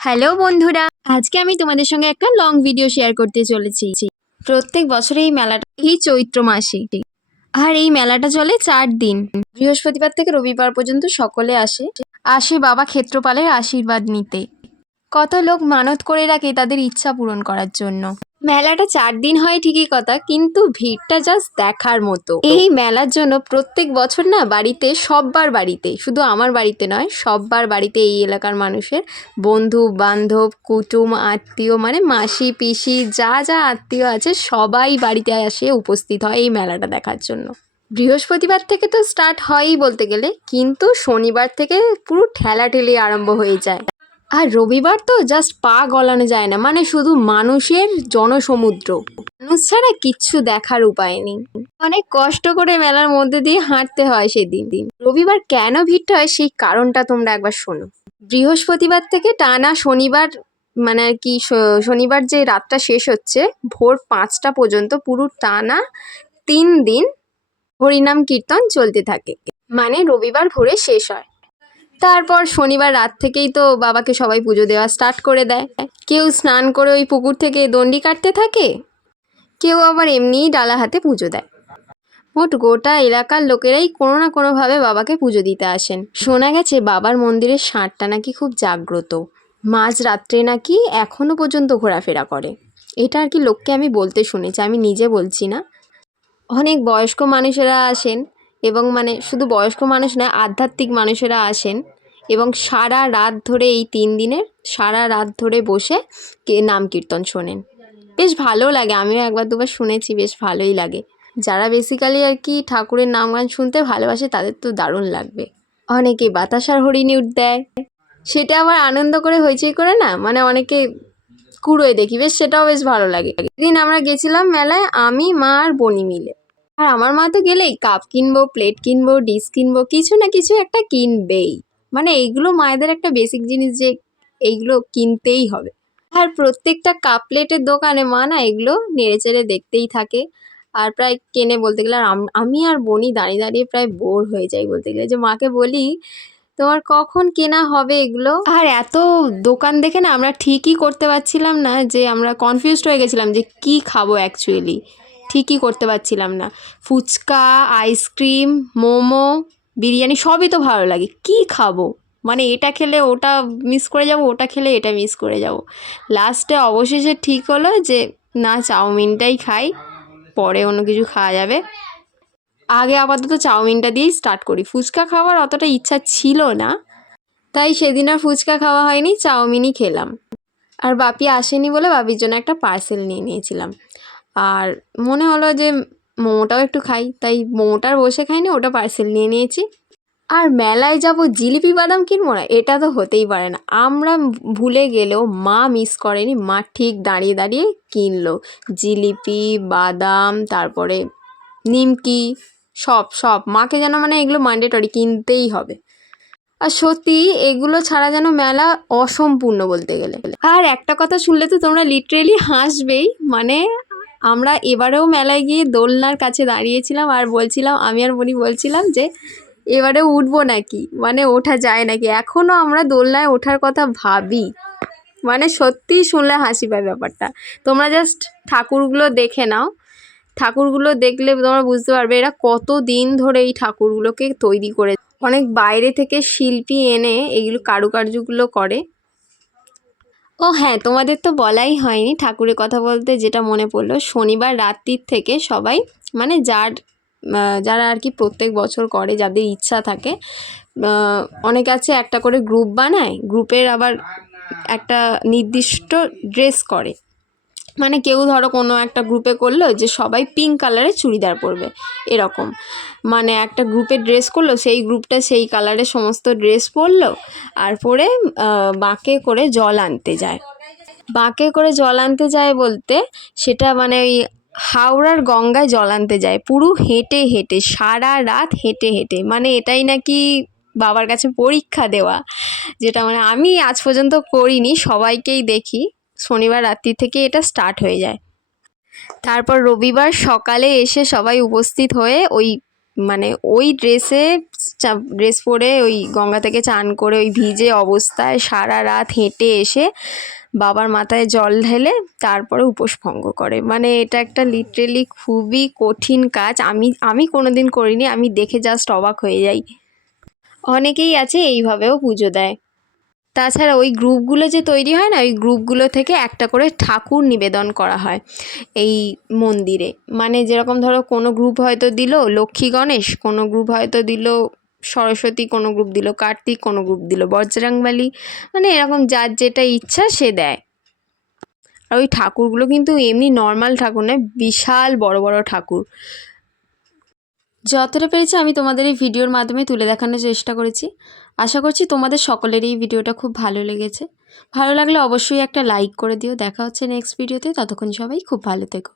Hello বন্ধুরা, আজকে আমি তোমাদের সঙ্গে একটা লং ভিডিও শেয়ার করতে চলেছি। প্রত্যেক বছর এই মেলাটা এই চৈত্র মাসে, আর এই মেলাটা চলে 4 দিন। বৃহস্পতিবার থেকে রবিবার পর্যন্ত সকলে আসে বাবা ক্ষেত্রপালের আশীর্বাদ নিতে। কত লোক মানত করে রাখে তাদের ইচ্ছা পূরণ করার জন্য। মেলাটা 4 দিন হয় ঠিকই কথা, কিন্তু ভিড়টা জাস্ট দেখার মতো। এই মেলার জন্য প্রত্যেক বছর না সব্বার বাড়িতে, শুধু আমার বাড়িতে নয়, সব্বার বাড়িতে এই এলাকার মানুষের বন্ধু বান্ধব কুটুম আত্মীয়, মানে মাসি পিসি যা যা আত্মীয় আছে সবাই বাড়িতে আসে উপস্থিত হয় এই মেলাটা দেখার জন্য। বৃহস্পতিবার থেকে তো স্টার্ট হয়ই বলতে গেলে, কিন্তু শনিবার থেকে পুরো ঠেলাঠেলি আরম্ভ হয়ে যায়। আর রবিবার তো জাস্ট পা গলানো যায় না, মানে শুধু মানুষের জনসমুদ্র, মানুষ ছাড়া কিচ্ছু দেখার উপায় নেই। অনেক কষ্ট করে মেলার মধ্যে দিয়ে হাঁটতে হয় সেদিন। রবিবার কেন ভিড়টা হয় সেই কারণটা তোমরা একবার শোনো। বৃহস্পতিবার থেকে টানা শনিবার, মানে আর কি শনিবার যে রাতটা শেষ হচ্ছে ভোর 5টা পর্যন্ত পুরো টানা 3 দিন হরিনাম কীর্তন চলতে থাকে, মানে রবিবার ভোরে শেষ হয়। তারপর শনিবার রাত থেকেই তো বাবাকে সবাই পুজো দেওয়া স্টার্ট করে দেয়। কেউ স্নান করে ওই পুকুর থেকে দণ্ডি কাটতে থাকে, কেউ আবার এমনিই ডালা হাতে পুজো দেয়। মোট গোটা এলাকার লোকেরাই কোনো না কোনোভাবে বাবাকে পুজো দিতে আসেন। শোনা গেছে বাবার মন্দিরের ষাঁড়টা নাকি খুব জাগ্রত, মাঝ রাত্রে নাকি এখনও পর্যন্ত ঘোরাফেরা করে। এটা আর কি লোককে আমি বলতে শুনেছি, আমি নিজে বলছি না। অনেক বয়স্ক মানুষেরা আসেন, এবং মানে শুধু বয়স্ক মানুষ নয়, আধ্যাত্মিক মানুষেরা আসেন এবং সারা রাত ধরে এই 3 দিনের সারা রাত ধরে বসে নাম কীর্তন শোনেন। বেশ ভালো লাগে, আমিও একবার দুবার শুনেছি, বেশ ভালোই লাগে। যারা বেসিক্যালি আর কি ঠাকুরের নাম গান শুনতে ভালোবাসে তাদের তো দারুণ লাগবে। অনেকে বাতাসার হরিণী উঠ দেয়, সেটা আবার আনন্দ করে হইচই করে না, মানে অনেকে কুড়োয় দেখি, বেশ সেটাও বেশ ভালো লাগে। একদিন আমরা গেছিলাম মেলায়, আমি মা আর বনি মিলে। আর আমার মা তো গেলেই কাপ কিনবো, প্লেট কিনবো, ডিশ কিনবো, কিছু না কিছু একটা কিনবেই। মানে এইগুলো মায়েদের একটা বেসিক জিনিস যে এইগুলো কিনতেই হবে। আর প্রত্যেকটা কাপ প্লেটের দোকানে মা না এগুলো নেড়েচেড়ে দেখতেই থাকে, আর প্রায় কেনে বলতে গেলে। আর আমি আর বনি দাঁড়িয়ে দাঁড়িয়ে প্রায় বোর হয়ে যাই বলতে গেলে, যে মাকে বলি তোমার কখন কেনা হবে এগুলো। আর এত দোকান দেখে না আমরা ঠিকই করতে পারছিলাম না, যে আমরা কনফিউজড হয়ে গেছিলাম যে কি খাবো অ্যাকচুয়ালি, ঠিকই করতে পারছিলাম না। ফুচকা, আইসক্রিম, মোমো, বিরিয়ানি সবই তো ভালো লাগে, কি খাবো, মানে এটা খেলে ওটা মিস করে যাব, ওটা খেলে এটা মিস করে যাব। লাস্টে অবশেষে ঠিক হলো যে না, চাউমিনটাই খাই, পরে অন্য কিছু খাওয়া যাবে। আগে আপাতত চাউমিনটা দিয়েই স্টার্ট করি। ফুচকা খাওয়ার অতটা ইচ্ছা ছিল না, তাই সেদিন আর ফুচকা খাওয়া হয়নি, চাউমিনই খেলাম। আর বাপি আসেনি বলে বাপির জন্য একটা পার্সেল নিয়ে নিয়েছিলাম। আর মনে হলো যে মোমোটাও একটু খাই, তাই মোমোটা আর বসে খাইনি, ওটা পার্সেল নিয়ে নিয়েছি। আর মেলায় যাব জিলিপি বাদাম কিনবো না, এটা তো হতেই পারে না। আমরা ভুলে গেলেও মা মিস করেনি, মা ঠিক দাঁড়িয়ে দাঁড়িয়ে কিনলো জিলিপি, বাদাম, তারপরে নিমকি, সব সব মাকে যেন মানে এগুলো ম্যান্ডেটরি কিনতেই হবে। আর সত্যি এগুলো ছাড়া যেন মেলা অসম্পূর্ণ বলতে গেলে। আর একটা কথা শুনলে তো তোমরা লিটারেলি হাসবেই, মানে আমরা এবারেও মেলায় গিয়ে দোলনার কাছে দাঁড়িয়েছিলাম আর বলছিলাম, আমি আর বনি বলছিলাম যে এবারে উঠবো নাকি, মানে ওঠা যায় নাকি। এখনও আমরা দোলনায় ওঠার কথা ভাবি, মানে সত্যি শুনলে হাসি পায় ব্যাপারটা। তোমরা জাস্ট ঠাকুরগুলো দেখে নাও, ঠাকুরগুলো দেখলে তোমরা বুঝতে পারবে এরা কত দিন ধরে এই ঠাকুরগুলোকে তৈরি করে, অনেক বাইরে থেকে শিল্পী এনে এইগুলো কারুকার্যগুলো করে। ও হ্যাঁ, তোমাদের তো বলাই হয়নি, ঠাকুরের কথা বলতে যেটা মনে পড়লো, শনিবার রাত্রির থেকে সবাই, মানে যারা আর কি প্রত্যেক বছর করে, যাদের ইচ্ছা থাকে, অনেকে আছে একটা করে গ্রুপ বানায়, গ্রুপের আবার একটা নির্দিষ্ট ড্রেস করে। মানে কেউ ধরো কোনো একটা গ্রুপে করলো যে সবাই পিঙ্ক কালারের চুড়িদার পরবে, এরকম মানে একটা গ্রুপে ড্রেস করলো, সেই গ্রুপটা সেই কালারের সমস্ত ড্রেস পরলো, আর পরে বাঁকে করে জল আনতে যায়। বাঁকে করে জল আনতে যায় বলতে সেটা মানে ওই হাওড়ার গঙ্গায় জল আনতে যায়, পুরো হেঁটে হেঁটে, সারা রাত হেঁটে হেঁটে, মানে এটাই নাকি বাবার কাছে পরীক্ষা দেওয়া, যেটা মানে আমি আজ পর্যন্ত করিনি, সবাইকেই দেখি শনিবার রাত্রি থেকে এটা স্টার্ট হয়ে যায়। তারপর রবিবার সকালে এসে সবাই উপস্থিত হয়ে ওই মানে ওই ড্রেস পরে ওই গঙ্গা থেকে চান করে ওই ভিজে অবস্থায় সারা রাত হেঁটে এসে বাবার মাথায় জল ঢেলে তারপরে উপোস ভঙ্গ করে। মানে এটা একটা লিটারেলি খুবই কঠিন কাজ। আমি কোনোদিন করিনি, আমি দেখে জাস্ট অবাক হয়ে যাই। অনেকেই আছে এইভাবেও পুজো দেয়। তাছাড়া ওই গ্রুপগুলো যে তৈরি হয় না, ওই গ্রুপগুলো থেকে একটা করে ঠাকুর নিবেদন করা হয় এই মন্দিরে। মানে যেরকম ধরো কোনো গ্রুপ হয়তো দিল লক্ষ্মী গণেশ, কোনো গ্রুপ হয়তো দিল সরস্বতী, কোনো গ্রুপ দিল কার্তিক, কোনো গ্রুপ দিল বজরংবলী, মানে এরকম যার যেটা ইচ্ছা সে দেয়। আর ওই ঠাকুরগুলো কিন্তু এমনি নর্মাল ঠাকুর নয়, বিশাল বড় বড় ঠাকুর। যতটা পেরেছি আমি তোমাদের এই ভিডিওর মাধ্যমে তুলে দেখানোর চেষ্টা করেছি। আশা করছি তোমাদের সকলেরই এই ভিডিওটা খুব ভালো লেগেছে। ভালো লাগলে অবশ্যই একটা লাইক করে দিও। দেখা হচ্ছে নেক্সট ভিডিওতে, ততক্ষণ সবাই খুব ভালো থেকো।